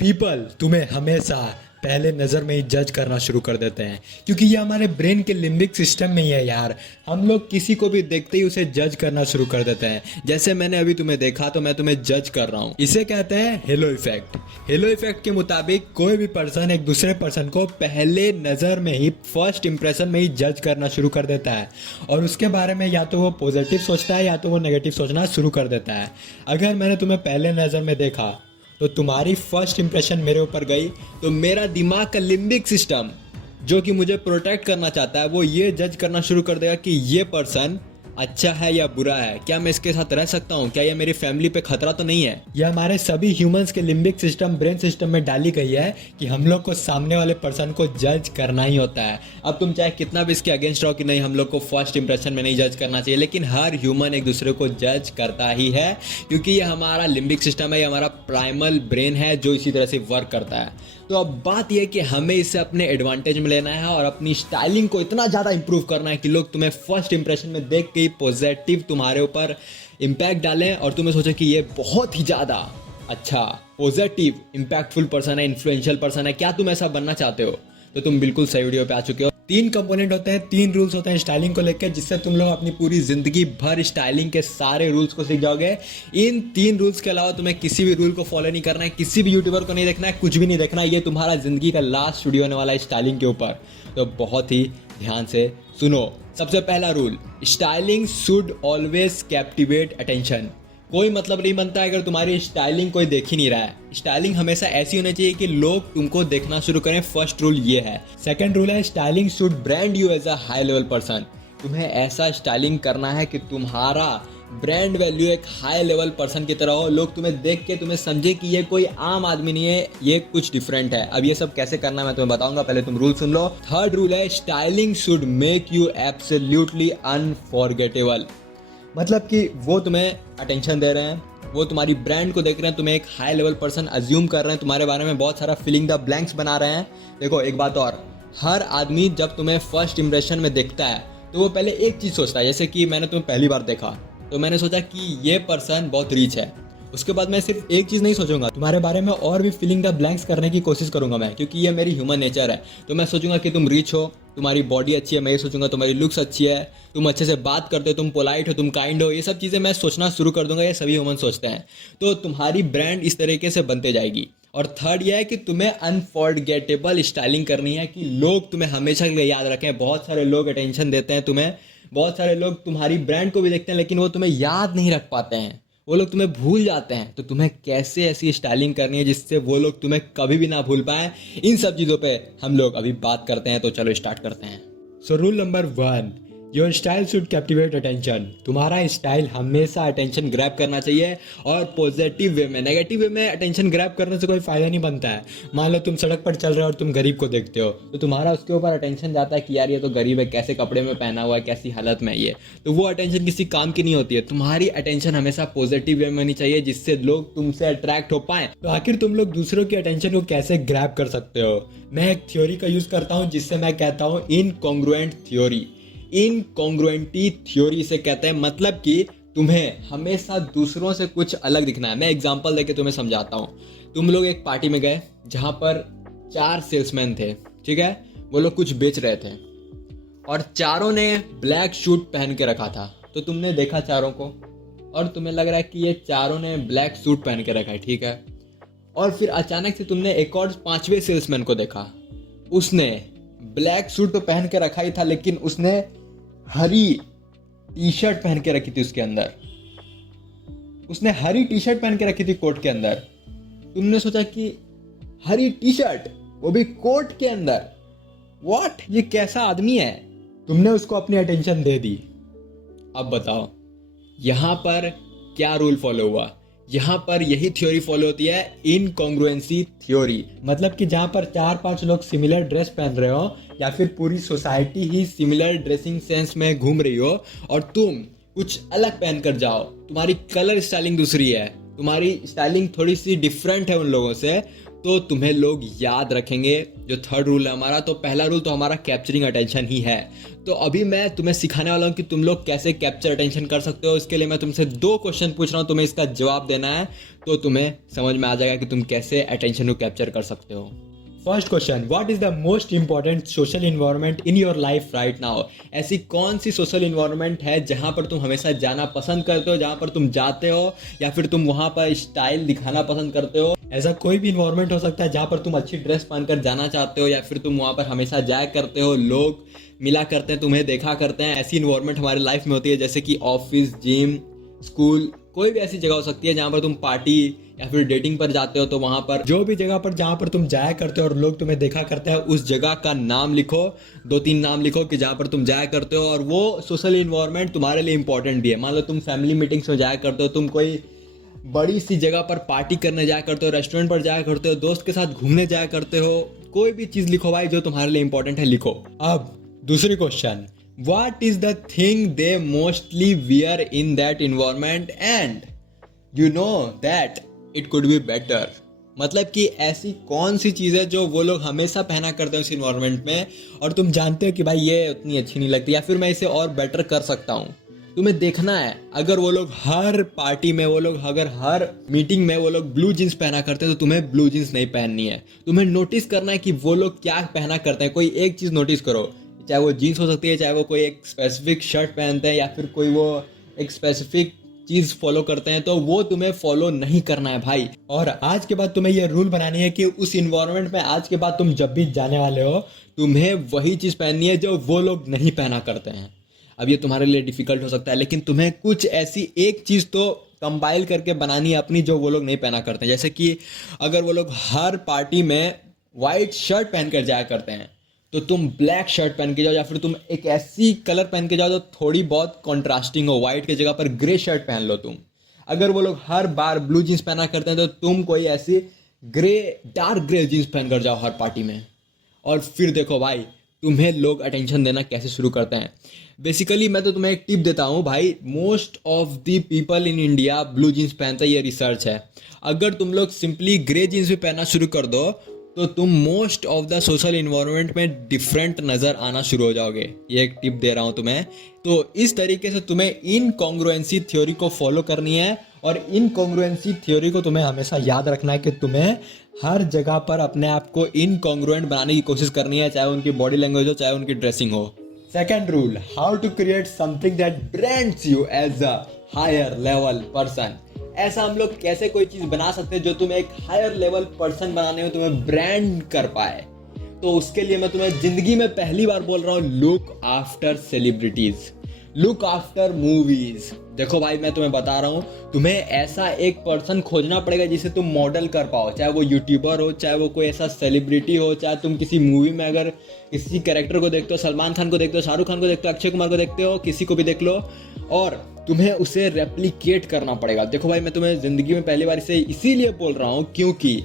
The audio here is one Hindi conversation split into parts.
पीपल तुम्हें हमेशा पहले नज़र में ही जज करना शुरू कर देते हैं, क्योंकि ये हमारे ब्रेन के लिम्बिक सिस्टम में ही है यार। हम लोग किसी को भी देखते ही उसे जज करना शुरू कर देते हैं। जैसे मैंने अभी तुम्हें देखा तो मैं तुम्हें जज कर रहा हूँ। इसे कहते हैं हेलो इफेक्ट। हेलो इफेक्ट के मुताबिक कोई भी पर्सन एक दूसरे पर्सन को पहले नज़र में ही, फर्स्ट इंप्रेशन में ही जज करना शुरू कर देता है, और उसके बारे में या तो वो पॉजिटिव सोचता है या तो वो नेगेटिव सोचना शुरू कर देता है। अगर मैंने तुम्हें पहले नज़र में देखा तो तुम्हारी फर्स्ट इंप्रेशन मेरे ऊपर गई, तो मेरा दिमाग का लिम्बिक सिस्टम जो कि मुझे प्रोटेक्ट करना चाहता है वो ये जज करना शुरू कर देगा कि ये पर्सन अच्छा है या बुरा है, क्या मैं इसके साथ रह सकता हूँ, क्या ये मेरी फैमिली पे खतरा तो नहीं है। यह हमारे सभी ह्यूमंस के लिम्बिक सिस्टम, ब्रेन सिस्टम में डाली गई है कि हम लोग को सामने वाले पर्सन को जज करना ही होता है। अब तुम चाहे कितना भी इसके अगेंस्ट रहो कि नहीं हम लोग को फर्स्ट इंप्रेशन में नहीं जज करना चाहिए, लेकिन हर ह्यूमन एक दूसरे को जज करता ही है, क्योंकि ये हमारा लिम्बिक सिस्टम है, ये हमारा प्राइमल ब्रेन है जो इसी तरह से वर्क करता है। तो अब बात यह है कि हमें इसे अपने एडवांटेज में लेना है और अपनी स्टाइलिंग को इतना ज़्यादा इंप्रूव करना है कि लोग तुम्हें फर्स्ट इंप्रेशन में देख के पॉजिटिव तुम्हारे ऊपर इम्पैक्ट डालें और तुम्हें सोचे कि ये बहुत ही ज़्यादा अच्छा पॉजिटिव इम्पैक्टफुल पर्सन है, इन्फ्लुएंशियल पर्सन है। क्या तुम ऐसा बनना चाहते हो? तो तुम बिल्कुल सही वीडियो पे आ चुके हो। 3 कंपोनेंट होते हैं, 3 रूल्स होते हैं स्टाइलिंग को लेकर, जिससे तुम लोग अपनी पूरी जिंदगी भर स्टाइलिंग के सारे रूल्स को सीख जाओगे। इन 3 रूल्स के अलावा तुम्हें किसी भी रूल को फॉलो नहीं करना है, किसी भी यूट्यूबर को नहीं देखना है, कुछ भी नहीं देखना है। ये तुम्हारा जिंदगी का लास्ट वीडियो होने वाला है स्टाइलिंग के ऊपर, तो बहुत ही ध्यान से सुनो। सबसे पहला rule, styling should always captivate attention. कोई मतलब नहीं बनता है अगर तुम्हारी स्टाइलिंग कोई देख ही नहीं रहा है। स्टाइलिंग हमेशा ऐसी होनी चाहिए कि लोग तुमको देखना शुरू करें। फर्स्ट रूल ये है। सेकंड रूल है, styling should brand you as a high level person. तुम्हें ऐसा स्टाइलिंग करना है कि तुम्हारा ब्रांड वैल्यू एक हाई लेवल पर्सन की तरह हो। लोग तुम्हें देख के तुम्हें समझे कि ये कोई आम आदमी नहीं है, ये कुछ डिफरेंट है। अब ये सब कैसे करना है मैं तुम्हें बताऊंगा, पहले तुम रूल सुन लो। थर्ड रूल है, styling should make you absolutely unforgettable. मतलब कि वो तुम्हें अटेंशन दे रहे हैं, वो तुम्हारी ब्रांड को देख रहे हैं, तुम्हें एक हाई लेवल पर्सन अज्यूम कर रहे हैं, तुम्हारे बारे में बहुत सारा फिलिंग द ब्लैंक्स बना रहे हैं। देखो एक बात और, हर आदमी जब तुम्हें फर्स्ट इंप्रेशन में देखता है तो वो पहले एक चीज़ सोचता है। जैसे कि मैंने तुम्हें पहली बार देखा तो मैंने सोचा कि ये पर्सन बहुत रीच है। उसके बाद मैं सिर्फ एक चीज़ नहीं सोचूंगा, तुम्हारे बारे में और भी फिलिंग द ब्लैंक्स करने की कोशिश करूंगा मैं, क्योंकि ये मेरी ह्यूमन नेचर है। तो मैं सोचूंगा कि तुम रीच हो, तुम्हारी बॉडी अच्छी है, मैं ये सोचूंगा तुम्हारी लुक्स अच्छी है, तुम अच्छे से बात करते हो, तुम पोलाइट हो, तुम काइंड हो, ये सब चीज़ें मैं सोचना शुरू कर दूंगा। ये सभी ह्यूमन सोचते हैं। तो तुम्हारी ब्रांड इस तरीके से बनते जाएगी। और थर्ड ये है कि तुम्हें अनफॉरगेटेबल स्टाइलिंग करनी है कि लोग तुम्हें हमेशा के लिए याद रखें। बहुत सारे लोग अटेंशन देते हैं तुम्हें, बहुत सारे लोग तुम्हारी ब्रांड को भी देखते हैं, लेकिन वो तुम्हें याद नहीं रख पाते हैं, वो लोग तुम्हें भूल जाते हैं। तो तुम्हें कैसे ऐसी स्टाइलिंग करनी है जिससे वो लोग तुम्हें कभी भी ना भूल पाए, इन सब चीज़ों पे हम लोग अभी बात करते हैं। तो चलो स्टार्ट करते हैं। So rule number 1, your style should captivate attention. तुम्हारा स्टाइल हमेशा अटेंशन ग्रैब करना चाहिए, और पॉजिटिव वे में। नेगेटिव वे में अटेंशन ग्रैब करने से कोई फायदा नहीं बनता है। मान लो तुम सड़क पर चल रहे हो और तुम गरीब को देखते हो, तो तुम्हारा उसके ऊपर अटेंशन जाता है कि यार ये तो गरीब है, कैसे कपड़े में पहना हुआ है, कैसी हालत में ये। तो वो अटेंशन किसी काम की नहीं होती है। तुम्हारी अटेंशन हमेशा पॉजिटिव वे में होनी चाहिए, जिससे लोग तुमसे अट्रैक्ट हो पाए। तो आखिर तुम लोग दूसरों की अटेंशन को कैसे ग्रैब कर सकते हो? मैं एक थ्योरी का यूज करता हूँ जिससे मैं कहता हूँ इनकॉन्ग्रुएंट थ्योरी। इनकॉन्ग्रुएंटी थ्योरी से कहते हैं, मतलब कि तुम्हें हमेशा दूसरों से कुछ अलग दिखना है। मैं एग्जांपल देके तुम्हें समझाता हूँ। तुम लोग एक पार्टी में गए जहां पर 4 सेल्समैन थे, ठीक है? वो लोग कुछ बेच रहे थे और चारों ने ब्लैक सूट पहन के रखा था। तो तुमने देखा चारों को और तुम्हें लग रहा है कि ये चारों ने ब्लैक सूट पहन के रखा है, ठीक है? और फिर अचानक से तुमने एक और 5वें सेल्समैन को देखा। उसने ब्लैक सूट तो पहन के रखा ही था, लेकिन उसने हरी टी शर्ट पहन के रखी थी। उसके अंदर उसने हरी टी शर्ट पहन के रखी थी कोट के अंदर। तुमने सोचा कि हरी टी शर्ट, वो भी कोट के अंदर, व्हाट, ये कैसा आदमी है? तुमने उसको अपनी अटेंशन दे दी। अब बताओ यहां पर क्या रूल फॉलो हुआ? यहां पर यही थ्योरी फॉलो होती है, इनकॉन्ग्रुएंसी थ्योरी। मतलब कि जहां पर 4-5 लोग सिमिलर ड्रेस पहन रहे हो, या फिर पूरी सोसाइटी ही सिमिलर ड्रेसिंग सेंस में घूम रही हो, और तुम कुछ अलग पहन कर जाओ, तुम्हारी कलर स्टाइलिंग दूसरी है, तुम्हारी स्टाइलिंग थोड़ी सी डिफरेंट है उन लोगों से, तो तुम्हें लोग याद रखेंगे। जो थर्ड रूल है हमारा, तो पहला रूल तो हमारा कैप्चरिंग अटेंशन ही है। तो अभी मैं तुम्हें सिखाने वाला हूँ कि तुम लोग कैसे कैप्चर अटेंशन कर सकते हो। इसके लिए मैं तुमसे 2 क्वेश्चन पूछ रहा हूँ, तुम्हें इसका जवाब देना है, तो तुम्हें समझ में आ जाएगा कि तुम कैसे अटेंशन को कैप्चर कर सकते हो। First question, what is the most important social environment in your life right now? ऐसी कौन सी सोशल इन्वायरमेंट है जहां पर तुम हमेशा जाना पसंद करते हो, जहां पर तुम जाते हो, या फिर तुम वहां पर स्टाइल दिखाना पसंद करते हो? ऐसा कोई भी इन्वायरमेंट हो सकता है जहां पर तुम अच्छी ड्रेस पहनकर जाना चाहते हो, या फिर तुम वहां पर हमेशा जाया करते हो, लोग मिला करते हैं, तुम्हें देखा करते हैं। ऐसी इन्वायरमेंट हमारी लाइफ में होती है, जैसे कि ऑफिस, जिम, स्कूल, कोई भी ऐसी जगह हो सकती है जहां पर तुम पार्टी या फिर डेटिंग पर जाते हो। तो वहां पर जो भी जगह पर जहां पर तुम जाया करते हो और लोग तुम्हें देखा करते हैं, उस जगह का नाम लिखो, 2-3 नाम लिखो कि जहां पर तुम जाया करते हो, और वो सोशल इन्वायरमेंट तुम्हारे लिए इंपॉर्टेंट भी है। मान लो तुम फैमिली मीटिंग्स में जाया करते हो, तुम कोई बड़ी सी जगह पर पार्टी करने जाया करते हो, रेस्टोरेंट पर जाया करते हो, दोस्त के साथ घूमने जाया करते हो, कोई भी चीज लिखो भाई जो तुम्हारे लिए इंपॉर्टेंट है, लिखो। अब दूसरी question, what is the thing they mostly wear in that environment and you know that it could be better? मतलब कि ऐसी कौन सी चीज़ है जो वो लोग हमेशा पहना करते हैं उस इन्वायरमेंट में, और तुम जानते हो कि भाई ये उतनी अच्छी नहीं लगती, या फिर मैं इसे और बेटर कर सकता हूँ। तुम्हें देखना है, अगर वो लोग हर पार्टी में, वो लोग अगर हर मीटिंग में वो लोग ब्लू जीन्स पहना करते हैं, तो तुम्हें ब्लू जीन्स नहीं पहननी है। तुम्हें नोटिस करना है कि वो लोग क्या पहना करते हैं। कोई एक चीज़ नोटिस करो, चाहे वो जीन्स हो सकती है, चाहे वो कोई एक स्पेसिफिक शर्ट पहनते हैं, या फिर कोई वो एक स्पेसिफिक चीज फॉलो करते हैं, तो वो तुम्हें फॉलो नहीं करना है भाई। और आज के बाद तुम्हें ये रूल बनानी है कि उस इन्वायरमेंट में आज के बाद तुम जब भी जाने वाले हो, तुम्हें वही चीज पहननी है जो वो लोग नहीं पहना करते हैं। अब ये तुम्हारे लिए डिफिकल्ट हो सकता है, लेकिन तुम्हें कुछ ऐसी एक चीज तो कंपाइल करके बनानी है अपनी, जो वो लोग नहीं पहना करते हैं। जैसे कि अगर वो लोग हर पार्टी में व्हाइट शर्ट पहन कर जाया करते हैं, तो तुम ब्लैक शर्ट पहन के जाओ, या फिर तुम एक ऐसी कलर पहन के जाओ जो थोड़ी बहुत कॉन्ट्रास्टिंग हो। व्हाइट की जगह पर ग्रे शर्ट पहन लो तुम। अगर वो लोग हर बार ब्लू जीन्स पहना करते हैं, तो तुम कोई ऐसी डार्क ग्रे जीन्स पहन कर जाओ हर पार्टी में, और फिर देखो भाई तुम्हें लोग अटेंशन देना कैसे शुरू करते हैं। बेसिकली मैं तो तुम्हें एक टिप देता हूँ भाई, most of the people in India blue jeans पहनते हैं, ये रिसर्च है। अगर तुम लोग सिंपली ग्रे जीन्स भी पहनना शुरू कर दो, तो तुम most of the social environment में डिफरेंट नज़र आना शुरू हो जाओगे। ये एक टिप दे रहा हूँ तुम्हें। तो इस तरीके से तुम्हें इनकॉन्ग्रुएंसी थ्योरी को फॉलो करनी है, और इनकॉन्ग्रुएंसी थ्योरी को तुम्हें हमेशा याद रखना है कि तुम्हें हर जगह पर अपने आप को इनकॉन्ग्रुएंट बनाने की कोशिश करनी है, चाहे उनकी बॉडी लैंग्वेज हो, चाहे उनकी ड्रेसिंग हो। Second rule, how to create something that brands you as a higher level person. ऐसा हम लोग कैसे कोई चीज बना सकते हैं जो तुम्हें एक हायर लेवल पर्सन बनाने में तुम्हें ब्रांड कर पाए? तो उसके लिए मैं तुम्हें जिंदगी में पहली बार बोल रहा हूँ, look after celebrities, look after movies. देखो भाई मैं तुम्हें बता रहा हूँ, तुम्हें ऐसा एक पर्सन खोजना पड़ेगा जिसे तुम मॉडल कर पाओ, चाहे वो यूट्यूबर हो, चाहे वो कोई ऐसा सेलिब्रिटी हो, चाहे तुम किसी मूवी में अगर किसी कैरेक्टर को देखते हो, सलमान खान को देखते हो, शाहरुख खान को देखते हो, अक्षय कुमार को देखते हो, किसी को भी देख लो, और तुम्हें उसे रेप्लिकेट करना पड़ेगा। देखो भाई मैं तुम्हें जिंदगी में पहली बार इसे इसीलिए बोल रहा हूँ क्योंकि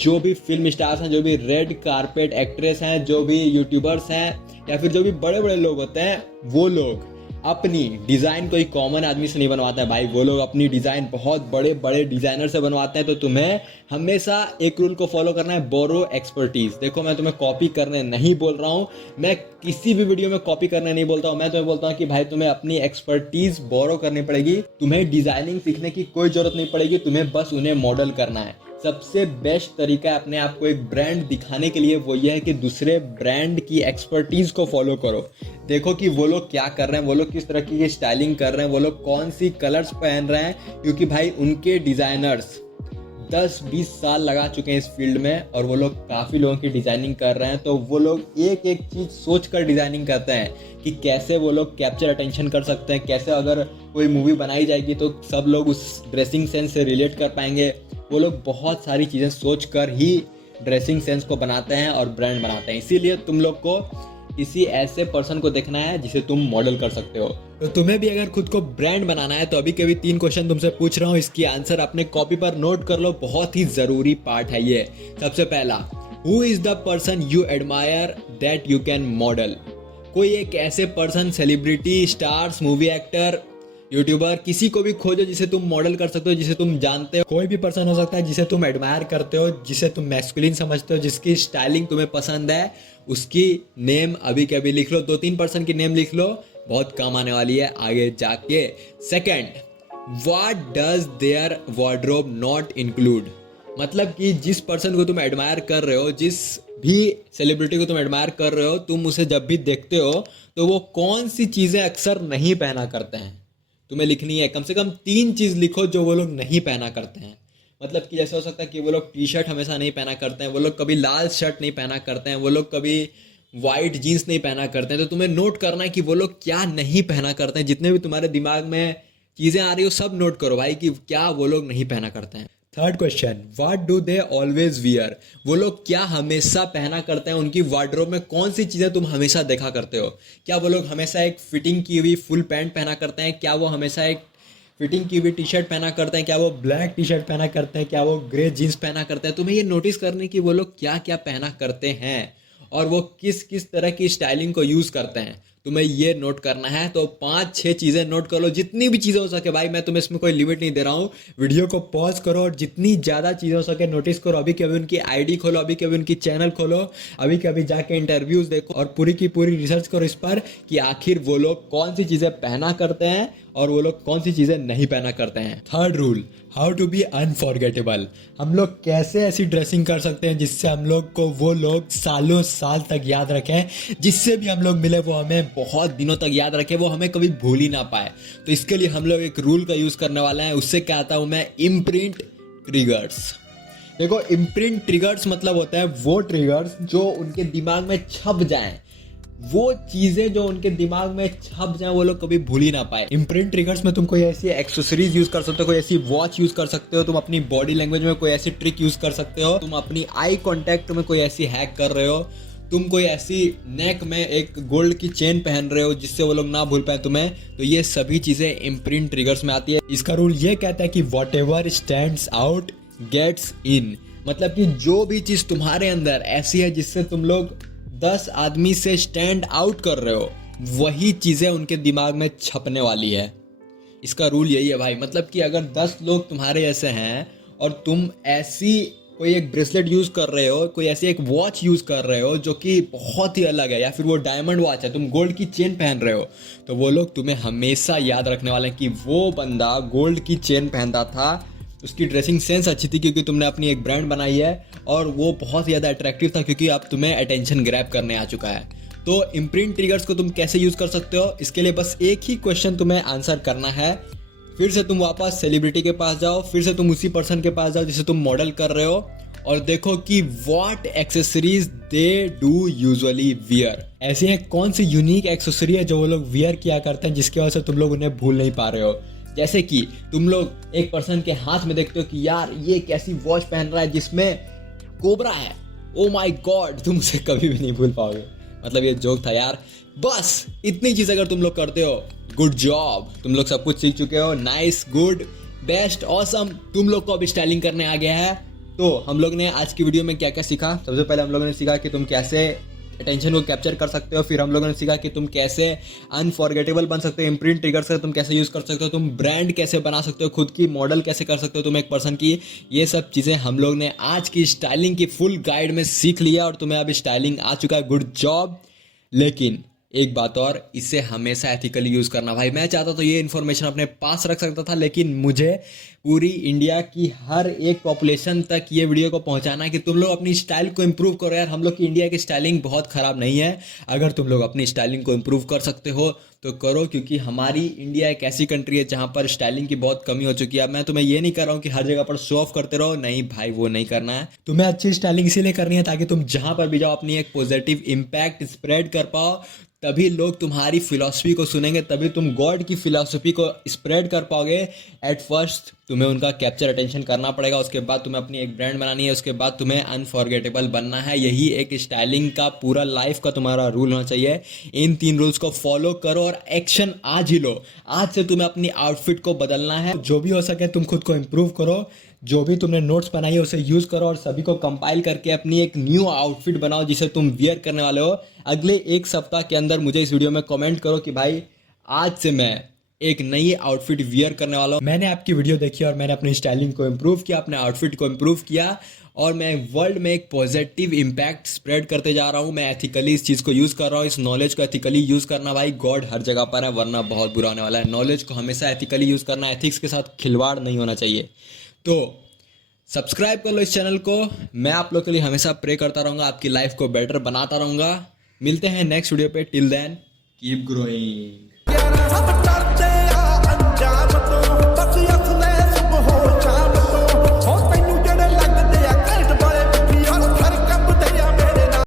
जो भी फिल्म स्टार्स हैं, जो भी रेड कारपेट एक्ट्रेस हैं, जो भी यूट्यूबर्स हैं, या फिर जो भी बड़े बड़े लोग होते हैं, वो लोग अपनी डिज़ाइन कोई कॉमन आदमी से नहीं बनवाते हैं भाई। वो लोग अपनी डिज़ाइन बहुत बड़े बड़े डिज़ाइनर से बनवाते हैं। तो तुम्हें हमेशा एक रूल को फॉलो करना है, बोरो एक्सपर्टीज। देखो मैं तुम्हें कॉपी करने नहीं बोल रहा हूँ, मैं किसी भी वीडियो में कॉपी करने नहीं बोलता हूँ। मैं तुम्हें बोलता हूँ कि भाई तुम्हें अपनी एक्सपर्टीज बोरो करनी पड़ेगी। तुम्हें डिज़ाइनिंग सीखने की कोई जरूरत नहीं पड़ेगी, तुम्हें बस उन्हें मॉडल करना है। सबसे बेस्ट तरीका है अपने आप को एक ब्रांड दिखाने के लिए, वो ये है कि दूसरे ब्रांड की एक्सपर्टीज को फॉलो करो। देखो कि वो लोग क्या कर रहे हैं, वो लोग किस तरह की स्टाइलिंग कर रहे हैं, वो लोग कौन सी कलर्स पहन रहे हैं, क्योंकि भाई उनके डिजाइनर्स 10-20 साल लगा चुके हैं इस फील्ड में, और वो लोग काफ़ी लोगों की डिजाइनिंग कर रहे हैं। तो वो लोग एक एक चीज़ सोच कर डिजाइनिंग करते हैं कि कैसे वो लोग कैप्चर अटेंशन कर सकते हैं, कैसे अगर कोई मूवी बनाई जाएगी तो सब लोग उस ड्रेसिंग सेंस से रिलेट कर पाएंगे। वो लोग बहुत सारी चीज़ें सोच कर ही ड्रेसिंग सेंस को बनाते हैं और ब्रांड बनाते हैं। इसीलिए तुम लोग को किसी ऐसे पर्सन को देखना है जिसे तुम मॉडल कर सकते हो। तो तुम्हें भी अगर खुद को ब्रांड बनाना है तो अभी के भी 3 क्वेश्चन तुमसे पूछ रहा हूँ, इसकी आंसर अपने कॉपी पर नोट कर लो, बहुत ही ज़रूरी पार्ट है ये। सबसे पहला, who is the person you admire that you can model. कोई एक ऐसे person, celebrity, stars, movie actor YouTuber किसी को भी खोजो जिसे तुम मॉडल कर सकते हो, जिसे तुम जानते हो, कोई भी पर्सन हो सकता है जिसे तुम एडमायर करते हो, जिसे तुम मैस्कुलिन समझते हो, जिसकी स्टाइलिंग तुम्हें पसंद है, उसकी नेम अभी के अभी लिख लो, 2-3 पर्सन की नेम लिख लो, बहुत काम आने वाली है आगे जाके। Second, what does their wardrobe not include? मतलब कि जिस पर्सन को तुम एडमायर कर रहे हो, जिस भी सेलिब्रिटी को तुम एडमायर कर रहे हो, तुम उसे जब भी देखते हो तो वो कौन सी चीज़ें अक्सर नहीं पहना करते हैं, तुम्हें लिखनी है। कम से कम 3 चीज़ लिखो जो वो लोग नहीं पहना करते हैं। मतलब कि जैसे हो सकता है कि वो लोग टी शर्ट हमेशा नहीं पहना करते हैं, वो लोग कभी लाल शर्ट नहीं पहना करते हैं, वो लोग कभी वाइट जीन्स नहीं पहना करते हैं। तो तुम्हें नोट करना है कि वो लोग क्या नहीं पहना करते हैं। जितने भी तुम्हारे दिमाग में चीज़ें आ रही हो सब नोट करो भाई कि क्या वो लोग नहीं पहना करते हैं। Third question, what do they always wear? वो लोग क्या हमेशा पहना करते हैं, उनकी वार्डरोब में कौन सी चीज़ें तुम हमेशा देखा करते हो? क्या वो लोग हमेशा एक फिटिंग की हुई फुल पैंट पहना करते हैं? क्या वो हमेशा एक फिटिंग की हुई टी शर्ट पहना करते हैं? क्या वो ब्लैक टी शर्ट पहना करते हैं? क्या वो ग्रे जीन्स पहना करते हैं? तुम्हें ये नोटिस करने की वो लोग क्या क्या पहना करते हैं और वो किस किस तरह की स्टाइलिंग को यूज़ करते हैं, तुम्हें ये नोट करना है। तो 5-6 चीज़ें नोट कर लो, जितनी भी चीज़ें हो सके भाई, मैं तुम्हें इसमें कोई लिमिट नहीं दे रहा हूँ। वीडियो को पॉज करो और जितनी ज़्यादा चीज़ें हो सके नोटिस करो। अभी के अभी उनकी आईडी खोलो, अभी के अभी उनकी चैनल खोलो, अभी के अभी जाके इंटरव्यूज़ देखो और पूरी की पूरी रिसर्च करो इस पर कि आखिर वो लोग कौन सी चीज़ें पहना करते हैं और वो लोग कौन सी चीज़ें नहीं पहना करते हैं। Third rule, how to be unforgettable. हम लोग कैसे ऐसी ड्रेसिंग कर सकते हैं जिससे हम लोग को वो लोग सालों साल तक याद रखें, जिससे भी हम लोग मिले वो हमें बहुत दिनों तक याद रखे, वो हमें कभी भूल ही ना पाए। तो इसके लिए हम लोग एक रूल का यूज़ करने वाले हैं। उससे क्या आता हूँ मैं, इम्प्रिंट ट्रिगर्स। देखो, इम्प्रिंट ट्रिगर्स मतलब होता है वो ट्रिगर्स जो उनके दिमाग में छप जाएं, वो चीजें जो उनके दिमाग में छप जाए वो लोग कभी भूल ही ना पाए। इम्प्रिंट ट्रिगर्स में तुम कोई ऐसी एक्सेसरीज यूज कर सकते हो, कोई ऐसी वॉच यूज कर सकते हो, तुम अपनी बॉडी लैंग्वेज में कोई ऐसी ट्रिक यूज कर सकते हो, तुम अपनी आई कांटेक्ट में कोई ऐसी हैक कर रहे हो, तुम कोई ऐसी नेक में एक गोल्ड की चेन पहन रहे हो जिससे वो लोग ना भूल पाए तुम्हें। तो ये सभी चीजें इम्प्रिंट ट्रिगर्स में आती है। इसका रूल ये कहता है कि whatever stands out gets in. मतलब कि जो भी चीज तुम्हारे अंदर ऐसी है जिससे तुम लोग 10 आदमी से स्टैंड आउट कर रहे हो, वही चीजें उनके दिमाग में छपने वाली है। इसका रूल यही है भाई। मतलब कि अगर 10 लोग तुम्हारे ऐसे हैं और तुम ऐसी कोई एक ब्रेसलेट यूज कर रहे हो, कोई ऐसी एक वॉच यूज कर रहे हो जो कि बहुत ही अलग है, या फिर वो डायमंड वॉच है, तुम गोल्ड की चेन पहन रहे हो, तो वो लोग तुम्हें हमेशा याद रखने वाले हैं कि वो बंदा गोल्ड की चेन पहनता था, उसकी ड्रेसिंग सेंस अच्छी थी क्योंकि तुमने अपनी एक ब्रांड बनाई है, और वो बहुत ज़्यादा अट्रैक्टिव था क्योंकि अब तुम्हें अटेंशन ग्रैब करने आ चुका है। तो इम्प्रिंट ट्रिगर्स को तुम कैसे यूज़ कर सकते हो, इसके लिए बस एक ही क्वेश्चन तुम्हें आंसर करना है। फिर से तुम वापस सेलिब्रिटी के पास जाओ, फिर से तुम उसी पर्सन के पास जाओ जिसे तुम मॉडल कर रहे हो, और देखो कि what accessories they do usually wear. ऐसी है कौन सी यूनिक एक्सेसरी है जो वो लोग वियर किया करते हैं जिसकी वजह से तुम लोग उन्हें भूल नहीं पा रहे हो। जैसे कि तुम लोग एक पर्सन के हाथ में देखते हो कि यार ये कैसी वॉच पहन रहा है जिसमें कोबरा है, ओ माय गॉड, तुम उसे कभी भी नहीं भूल पाओगे। मतलब ये जोक था यार। बस इतनी चीज अगर तुम लोग करते हो, गुड जॉब, तुम लोग सब कुछ सीख चुके हो। नाइस, गुड, बेस्ट, ऑसम, तुम लोग को अब स्टाइलिंग करने आ गया है। तो हम लोग ने आज की वीडियो में क्या क्या सीखा? सबसे पहले हम लोगों ने सीखा कि तुम कैसे अटेंशन को कैप्चर कर सकते हो। फिर हम लोगों ने सीखा कि तुम कैसे अनफॉरगेटेबल बन सकते हो, इम्प्रिंट ट्रिगर्स से तुम कैसे यूज़ कर सकते हो, तुम ब्रांड कैसे बना सकते हो, खुद की मॉडल कैसे कर सकते हो तुम एक पर्सन की। ये सब चीज़ें हम लोग ने आज की स्टाइलिंग की फुल गाइड में सीख लिया और तुम्हें अब स्टाइलिंग आ चुका है, गुड जॉब। लेकिन एक बात और, इसे हमेशा एथिकली यूज़ करना भाई। मैं चाहता तो ये इन्फॉर्मेशन अपने पास रख सकता था, लेकिन मुझे पूरी इंडिया की हर एक पॉपुलेशन तक ये वीडियो को पहुंचाना है कि तुम लोग अपनी स्टाइल को इम्प्रूव करो यार। हम लोग की इंडिया की स्टाइलिंग बहुत ख़राब नहीं है। अगर तुम लोग अपनी स्टाइलिंग को इम्प्रूव कर सकते हो तो करो, क्योंकि हमारी इंडिया एक ऐसी कंट्री है जहाँ पर स्टाइलिंग की बहुत कमी हो चुकी है। मैं तुम्हें ये नहीं कर रहा हूँ कि हर जगह पर शो ऑफ करते रहो, नहीं भाई, वो नहीं करना है। तुम्हें अच्छी स्टाइलिंग इसीलिए करनी है ताकि तुम जहाँ पर भी जाओ अपनी एक पॉजिटिव इम्पैक्ट स्प्रेड कर पाओ। तभी लोग तुम्हारी फिलॉसफी को सुनेंगे, तभी तुम गॉड की फिलॉसफी को स्प्रेड कर पाओगे। एट फर्स्ट तुम्हें उनका कैप्चर अटेंशन करना पड़ेगा, उसके बाद तुम्हें अपनी एक ब्रांड बनानी है, उसके बाद तुम्हें अनफॉरगेटेबल बनना है। यही एक स्टाइलिंग का पूरा लाइफ का तुम्हारा रूल होना चाहिए। इन 3 रूल्स को फॉलो करो और एक्शन आज ही लो। आज से तुम्हें अपनी आउटफिट को बदलना है। जो भी हो सके तुम खुद को इम्प्रूव करो, जो भी तुमने नोट्स बनाई है उसे यूज़ करो और सभी को कंपाइल करके अपनी एक न्यू आउटफिट बनाओ जिसे तुम वियर करने वाले हो। अगले 1 सप्ताह के अंदर मुझे इस वीडियो में कमेंट करो कि भाई आज से मैं एक नई आउटफिट वियर करने वाला हूँ। मैंने आपकी वीडियो देखी और मैंने अपनी स्टाइलिंग को इम्प्रूव किया, अपने आउटफिट को इम्प्रूव किया और मैं वर्ल्ड में एक पॉजिटिव इम्पैक्ट स्प्रेड करते जा रहा हूँ। मैं एथिकली इस चीज़ को यूज़ कर रहा हूँ। इस नॉलेज को एथिकली यूज़ करना भाई, गॉड हर जगह पर है वरना बहुत बुरा होने वाला है। नॉलेज को हमेशा एथिकली यूज़ करना, एथिक्स के साथ खिलवाड़ नहीं होना चाहिए। तो सब्सक्राइब कर लो इस चैनल को। मैं आप लोग के लिए हमेशा प्रे करता रहूँगा, आपकी लाइफ को बेटर बनाता रहूँगा। मिलते हैं नेक्स्ट वीडियो पे। Till then keep growing.